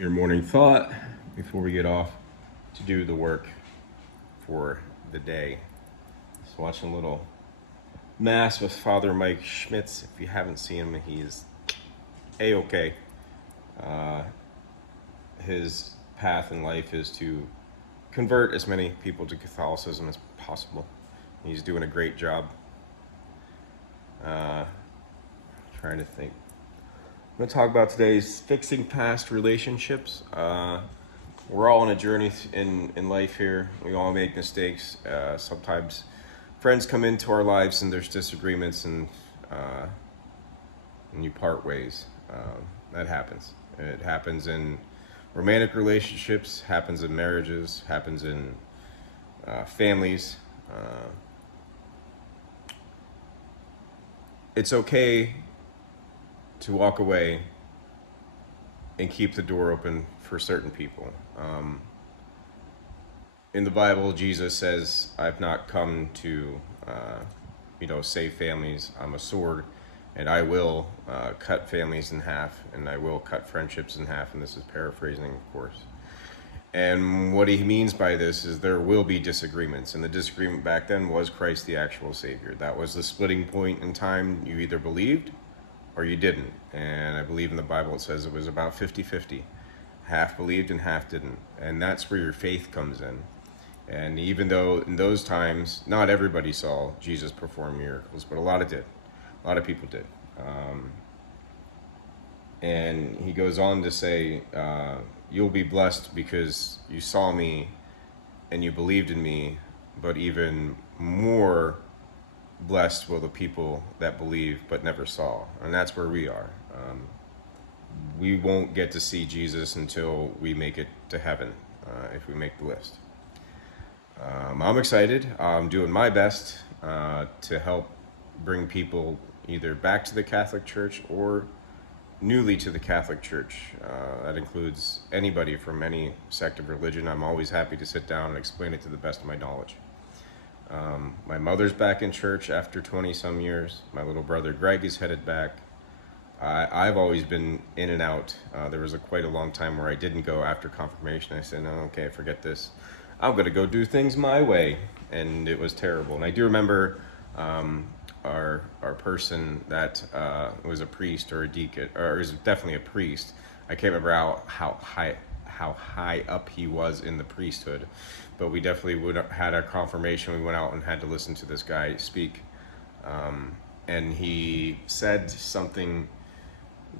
your morning thought before we get off to do the work for the day. Just watching a little Mass with Father Mike Schmitz. If you haven't seen him, he's A-OK. His path in life is to convert as many people to Catholicism as possible. He's doing a great job. Trying to think. I'm going to talk about today's fixing past relationships. We're all on a journey in life here. We all make mistakes. Sometimes friends come into our lives and there's disagreements and you part ways. That happens. It happens in romantic relationships, happens in marriages, happens in families. It's okay to walk away and keep the door open for certain people. In the Bible, Jesus says, I've not come to, save families. I'm a sword, and I will cut families in half, and I will cut friendships in half, and this is paraphrasing, of course. And what he means by this is there will be disagreements, and the disagreement back then was Christ the actual Savior. That was the splitting point in time. You either believed or you didn't. And I believe in the Bible it says it was about 50-50. Half believed and half didn't. And that's where your faith comes in. And even though in those times, not everybody saw Jesus perform miracles, but a lot did. A lot of people did. And he goes on to say, you'll be blessed because you saw me and you believed in me, but even more blessed will the people that believe but never saw. And that's where we are. We won't get to see Jesus until we make it to heaven, if we make the list. I'm excited. I'm doing my best to help bring people either back to the Catholic Church or newly to the Catholic Church. That includes anybody from any sect of religion. I'm always happy to sit down and explain it to the best of my knowledge. My mother's back in church after 20 some years. My little brother Greg is headed back. I've always been in and out. There was quite a long time where I didn't go after confirmation. I said, no, okay, forget this. I'm going to go do things my way. And it was terrible. And I do remember our person that was a priest or a deacon, or was definitely a priest. I can't remember how high up he was in the priesthood, but we definitely had our confirmation. We went out and had to listen to this guy speak, and he said something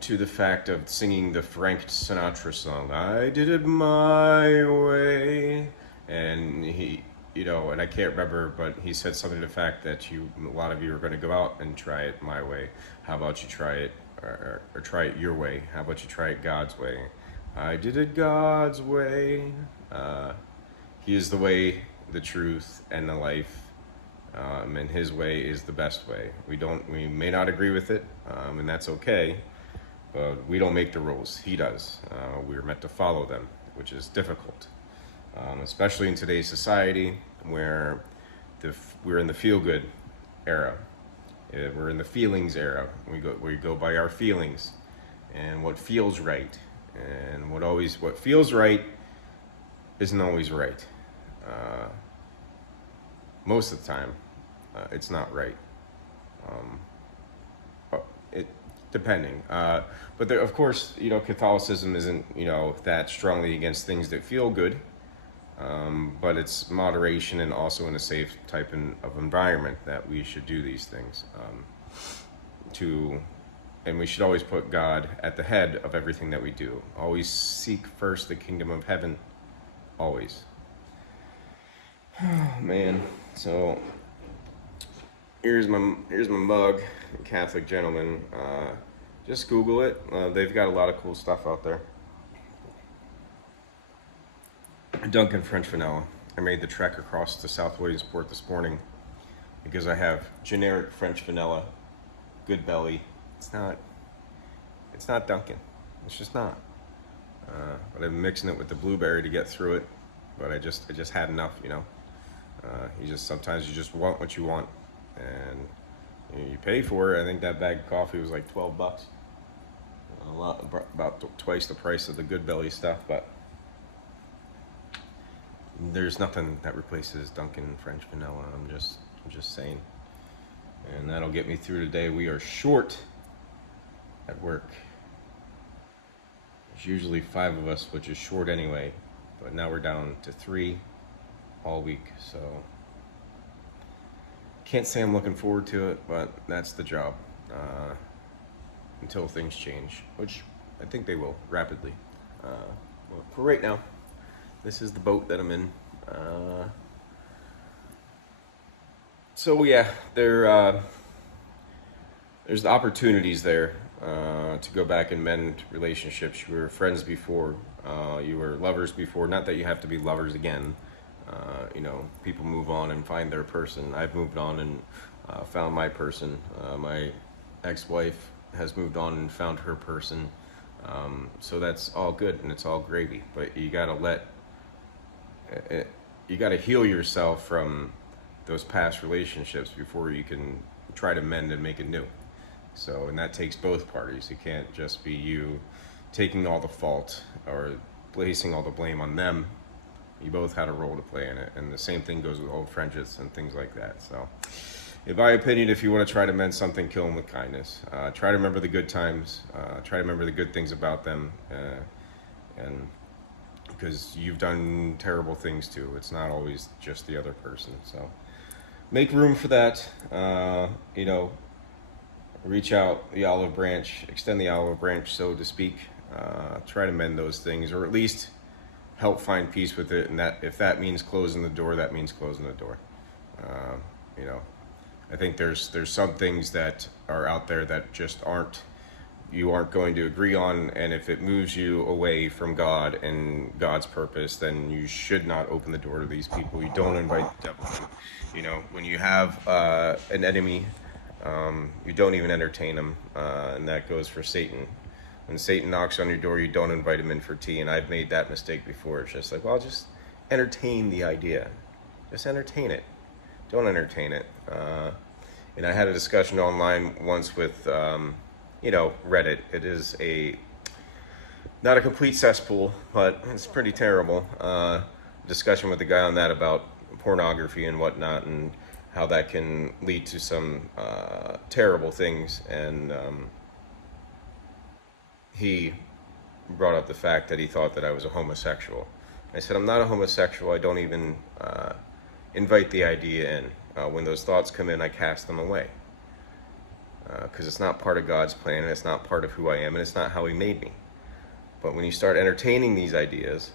to the fact of singing the Frank Sinatra song, I did it my way, and he, and I can't remember, but he said something to the fact that a lot of you are going to go out and try it my way. How about you try it, or try it your way? How about you try it God's way? I did it God's way. He is the way, the truth, and the life, and his way is the best way. We may not agree with it, and that's okay, but we don't make the rules. He does. We're meant to follow them, which is difficult. Especially in today's society where we're in the feel-good era. We're in the feelings era. We go by our feelings and what feels right. And what feels right isn't always right. Most of the time, it's not right. Depending. But there, of course, Catholicism isn't, that strongly against things that feel good. But it's moderation and also in a safe type of environment that we should do these things. And we should always put God at the head of everything that we do. Always seek first the kingdom of heaven. Always. Oh, man. So here's my mug, Catholic Gentleman. Just Google it. They've got a lot of cool stuff out there. Dunkin' French vanilla. I made the trek across to South Williamsport this morning because I have generic French vanilla, good belly. It's not Dunkin'. It's just not. But I'm mixing it with the blueberry to get through it. But I just had enough, sometimes you just want what you want, and you pay for it. I think that bag of coffee was like $12. A about twice the price of the Good Belly stuff, but there's nothing that replaces Dunkin' French vanilla. I'm just saying. And that'll get me through today. We are short at work. There's usually 5 of us, which is short anyway, but now we're down to 3 all week, so can't say I'm looking forward to it, but that's the job until things change, which I think they will rapidly. Well, for right now, this is the boat that I'm in. So yeah, there's the opportunities there to go back and mend relationships. You were friends before, you were lovers before. Not that you have to be lovers again. You know, people move on and find their person. I've moved on and found my person. My ex-wife has moved on and found her person. So that's all good and it's all gravy. But you gotta you gotta heal yourself from those past relationships before you can try to mend and make it new. So, and that takes both parties. It can't just be you taking all the fault or placing all the blame on them. You both had a role to play in it, and the same thing goes with old friendships and things like that. So, in my opinion, if you want to try to mend something, kill them with kindness. Try to remember the good times. Try to remember the good things about them, and because you've done terrible things too. It's not always just the other person. So, make room for that. You know, reach out the olive branch, extend the olive branch, so to speak. Try to mend those things, or at least help find peace with it. And that, if that means closing the door, that means closing the door. You know, I think there's some things that are out there that just you aren't going to agree on, and if it moves you away from God and God's purpose, then you should not open the door to these people. You don't invite the devil in. You know, when you have an enemy, you don't even entertain him, and that goes for Satan. When Satan knocks on your door, you don't invite him in for tea, and I've made that mistake before. It's just like, well, just entertain the idea. Just entertain it. Don't entertain it. And I had a discussion online once with, you know, Reddit. It is not a complete cesspool, but it's pretty terrible. Discussion with the guy on that about pornography and whatnot, and how that can lead to some terrible things. And he brought up the fact that he thought that I was a homosexual. I said, I'm not a homosexual. I don't even invite the idea in. When those thoughts come in, I cast them away. Because it's not part of God's plan, and it's not part of who I am, and it's not how he made me. But when you start entertaining these ideas,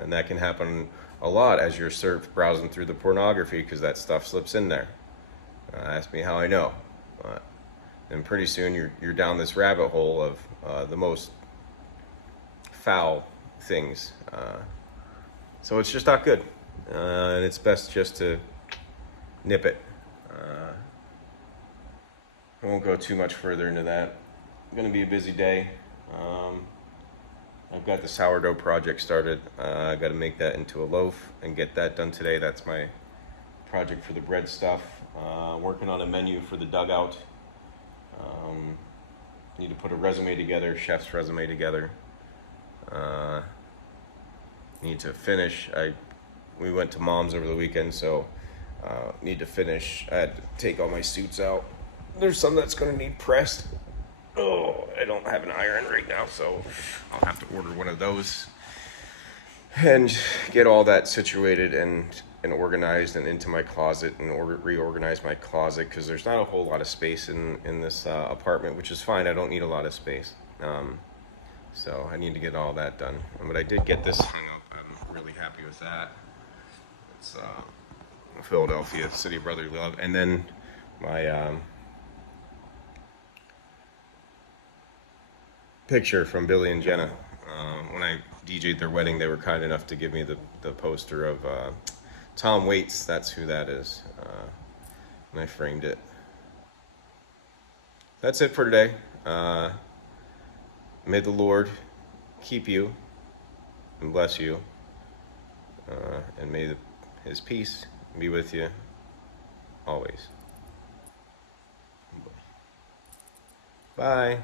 and that can happen a lot as you're browsing through the pornography, because that stuff slips in there. Ask me how I know. And pretty soon you're down this rabbit hole of the most foul things. So it's just not good. And it's best just to nip it. I won't go too much further into that. It's going to be a busy day. I've got the sourdough project started. I got to make that into a loaf and get that done today. That's my project for the bread stuff. Working on a menu for the dugout. Need to put a resume together, chef's resume together. Need to finish. We went to Mom's over the weekend, so need to finish. I had to take all my suits out. There's some that's going to need pressed. Oh, I don't have an iron right now, so I'll have to order one of those and get all that situated and organized and into my closet, and reorganize my closet, because there's not a whole lot of space in this apartment, which is fine. I don't need a lot of space. So I need to get all that done. But I did get this hung up. I'm really happy with that. It's Philadelphia City of Brotherly Love. And then my picture from Billy and Jenna. When I DJ'd their wedding, they were kind enough to give me the poster of Tom Waits. That's who that is. And I framed it. That's it for today. May the Lord keep you and bless you. And may his peace be with you always. Bye.